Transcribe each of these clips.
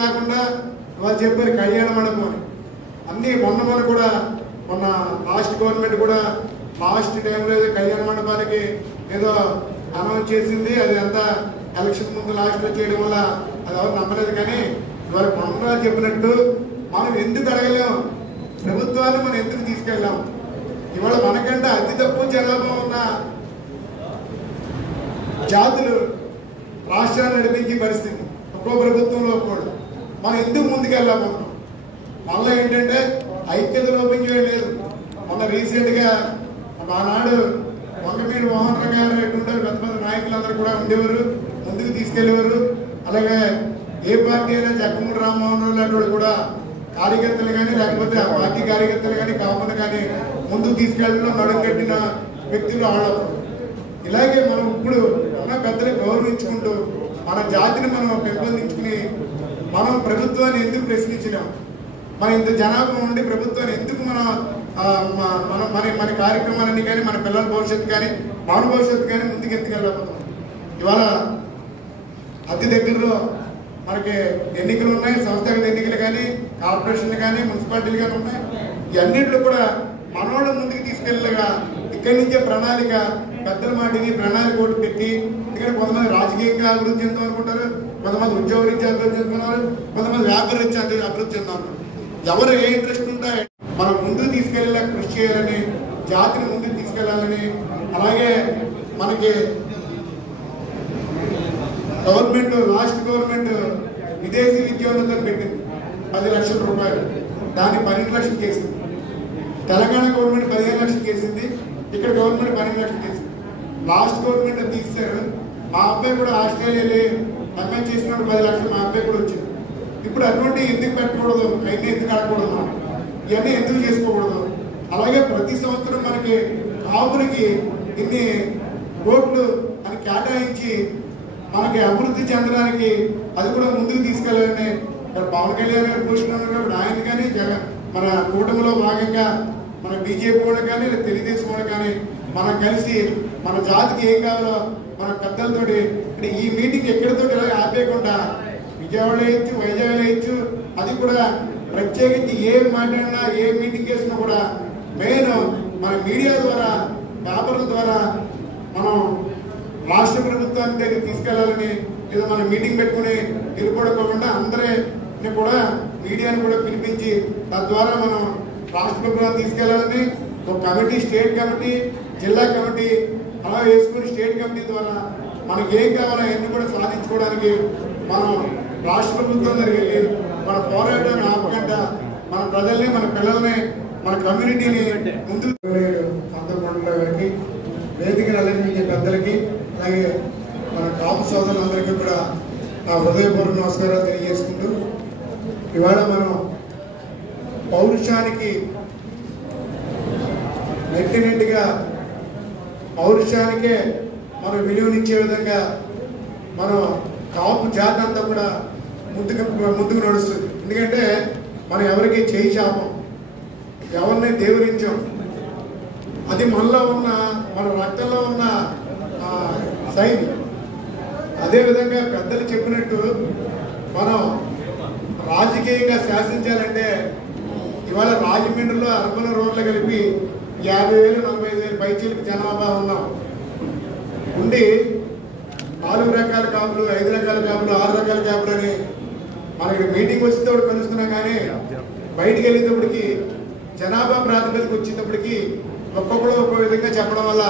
కాకుండా వాళ్ళు చెప్పారు కళ్యాణ మండపం అని అన్నీ మొన్న కూడా మొన్న లాస్ట్ గవర్నమెంట్ కూడా లాస్ట్ టైంలో ఏదో కళ్యాణ మండపానికి ఏదో అనౌన్స్ చేసింది. అది అంతా ఎలక్షన్ ముందు లాస్ట్లో చేయడం వల్ల అది ఎవరు నమ్మలేదు. కానీ ఇవాళ మొన్న చెప్పినట్టు మనం ఎందుకు అడగలేం, ప్రభుత్వాన్ని మనం ఎందుకు తీసుకెళ్ళాం? ఇవాళ మనకంటే అతి తక్కువ జనాభా ఉన్న జాతులు రాష్ట్రాన్ని నడిపించే పరిస్థితి ఒక్కో ప్రభుత్వంలో కూడా మనం ఎందుకు ముందుకెళ్ళాము? మళ్ళీ ఏంటంటే ఐక్యత లోపించడం లేదు. మొన్న రీసెంట్గా ఆనాడు వంగపీడి మోహన్ రావు గారు ఎటుంటారు, పెద్ద పెద్ద నాయకులందరూ కూడా ఉండేవారు, ముందుకు తీసుకెళ్లేవారు. అలాగే ఏ పార్టీ అయినా జగన్మోహన్ రామ్మోహన్ రావు లాంటి కూడా కార్యకర్తలు కానీ లేకపోతే ఆ పార్టీ కార్యకర్తలు కానీ కామన్ కానీ ముందుకు తీసుకెళ్ళడంలో నడుం కట్టిన వ్యక్తులు ఆడవారు. ఇలాగే మనం ఇప్పుడు ఉన్న పెద్దలు గౌరవించుకుంటూ మన జాతిని మనం పెంపొందించుకుని మనం ప్రభుత్వాన్ని ఎందుకు ప్రశ్నించినాం? మన ఇంత జనాభా ఉండి ప్రభుత్వాన్ని ఎందుకు మన కార్యక్రమాలన్నీ కానీ మన పిల్లల భవిష్యత్తు కానీ మన భవిష్యత్తు కానీ ముందుకు ఎత్తుకెళ్ళకపోతున్నాం. ఇవాళ అతి దగ్గరలో మనకి ఎన్నికలు ఉన్నాయి, సంస్థాగత ఎన్నికలు కానీ కార్పొరేషన్లు కానీ మున్సిపాలిటీలు కానీ ఉన్నాయి. ఇవన్నింటిలో కూడా మనోళ్ళు ముందుకు తీసుకెళ్ళగా ఇక్కడి నుంచే ప్రణాళిక పెద్దల మాటిని ప్రణాళిక ఒకటి పెట్టి, ఎందుకంటే కొంతమంది రాజకీయంగా అభివృద్ధి చెందాం అనుకుంటారు, కొంతమంది ఉద్యోగ రీత్యా అభివృద్ధి చెందుతున్నారు, కొంతమంది వ్యాపార రీత్యా అభివృద్ధి చెందారు. ఎవరు ఏ ఇంట్రెస్ట్ ఉంటే మనం ముందుకు తీసుకెళ్ళేలా కృషి చేయాలని, జాతిని ముందుకు తీసుకెళ్లాలని, అలాగే మనకి గవర్నమెంట్ లాస్ట్ గవర్నమెంట్ విదేశీ విద్యోన్నతులు పెట్టింది 10 లక్షల రూపాయలు, దాన్ని 12 లక్షలు చేసింది. తెలంగాణ గవర్నమెంట్ 15 లక్షలు చేసింది, ఇక్కడ గవర్నమెంట్ 12 లక్షలు చేసింది. లాస్ట్ గవర్నమెంట్ తీశారు. మా అబ్బాయి కూడా ఆస్ట్రేలియా వెళ్ళి ఎంఏ చేసినప్పుడు 10 లక్షలు మా అబ్బాయి కూడా వచ్చింది. ఇప్పుడు అటువంటి ఎందుకు పెట్టకూడదు, అయినా ఎందుకు ఆడకూడదు, ఇవన్నీ ఎందుకు చేసుకోకూడదు? అలాగే ప్రతి సంవత్సరం మనకి కాపులకి ఇన్ని కోట్లు అని కేటాయించి మనకి అభివృద్ధి చెందడానికి అది కూడా ముందుకు తీసుకెళ్ళాలని ఇక్కడ పవన్ కళ్యాణ్ గారు కూర్చున్నారు కాబట్టి ఆయన కానీ మన కూటమిలో భాగంగా మన బీజేపీ కూడా కానీ తెలుగుదేశం కూడా కానీ మనం కలిసి మన జాతికి ఏం కావాలో మన పెద్దలతోటి అంటే ఈ మీటింగ్ ఎక్కడితో ఇలా ఆపేయకుండా విజయవాడ వేయచ్చు, వైజాగ్ వేయచ్చు, అది కూడా ప్రత్యేకించి ఏ మాట్లాడినా ఏ మీటింగ్ చేసినా కూడా మెయిన్ మన మీడియా ద్వారా పేపర్ల ద్వారా మనం రాష్ట్ర ప్రభుత్వాన్ని దగ్గర తీసుకెళ్లాలని, ఏదో మనం మీటింగ్ పెట్టుకుని వెళ్ళిపోవడం అందరినీ కూడా మీడియాని కూడా పిలిపించి తద్వారా మనం రాష్ట్ర ప్రభుత్వాన్ని తీసుకెళ్లాలని ఒక కమిటీ, స్టేట్ కమిటీ, జిల్లా కమిటీ అలా వేసుకుని స్టేట్ కమిటీ ద్వారా మనకి ఏం కావాలో అవన్నీ కూడా సాధించుకోవడానికి మనం రాష్ట్ర ప్రభుత్వం దగ్గరికి వెళ్ళి మన పోరాటాన్ని ఆపకుండా మన ప్రజల్ని, మన పిల్లల్ని, మన కమ్యూనిటీని ముందుకు గారికి వేదికను అలంకరించే పెద్దలకి అలాగే మన కాపు సోదరులందరికీ కూడా నా హృదయపూర్వక నమస్కారాలు తెలియజేసుకుంటూ ఇవాళ మనం పౌరుషానికి నెట్టినట్టుగా పౌరుషానికే మనం విలువనిచ్చే విధంగా మనం కాపు జాతి అంతా కూడా ముందుకు నడుస్తుంది. ఎందుకంటే మనం ఎవరికి చేయి శాపం, ఎవరిని దేవురించాం, అది మనలో ఉన్న మన రక్తంలో ఉన్న శైలి. అదేవిధంగా పెద్దలు చెప్పినట్టు మనం రాజకీయంగా శాసించాలంటే ఇవాళ రాజమండ్రిలో అర్బన్ రోడ్లు కలిపి 50,000, 45,000 పైచీలకు జనాభా ఉన్నాం. ఉండి 4 రకాల కాపులు, 5 రకాల కాపులు, 6 రకాల కాపులు అని మనకి మీటింగ్ వచ్చితే కలుస్తున్నాం. కానీ బయటికి వెళ్ళేటప్పటికి జనాభా ప్రాతిపదిక వచ్చేటప్పటికి ఒక్కొక్కడు ఒక్కో విధంగా చెప్పడం వల్ల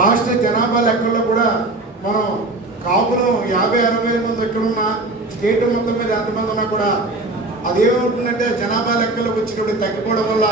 రాష్ట్ర జనాభా లెక్కల్లో కూడా మనం కాపులు 50-60 మంది ఎక్కడున్నా స్టేట్ మొత్తం మీద ఎంతమంది ఉన్నా కూడా అదేమవుతుందంటే జనాభా లెక్కలకు వచ్చినప్పుడు తగ్గిపోవడం వల్ల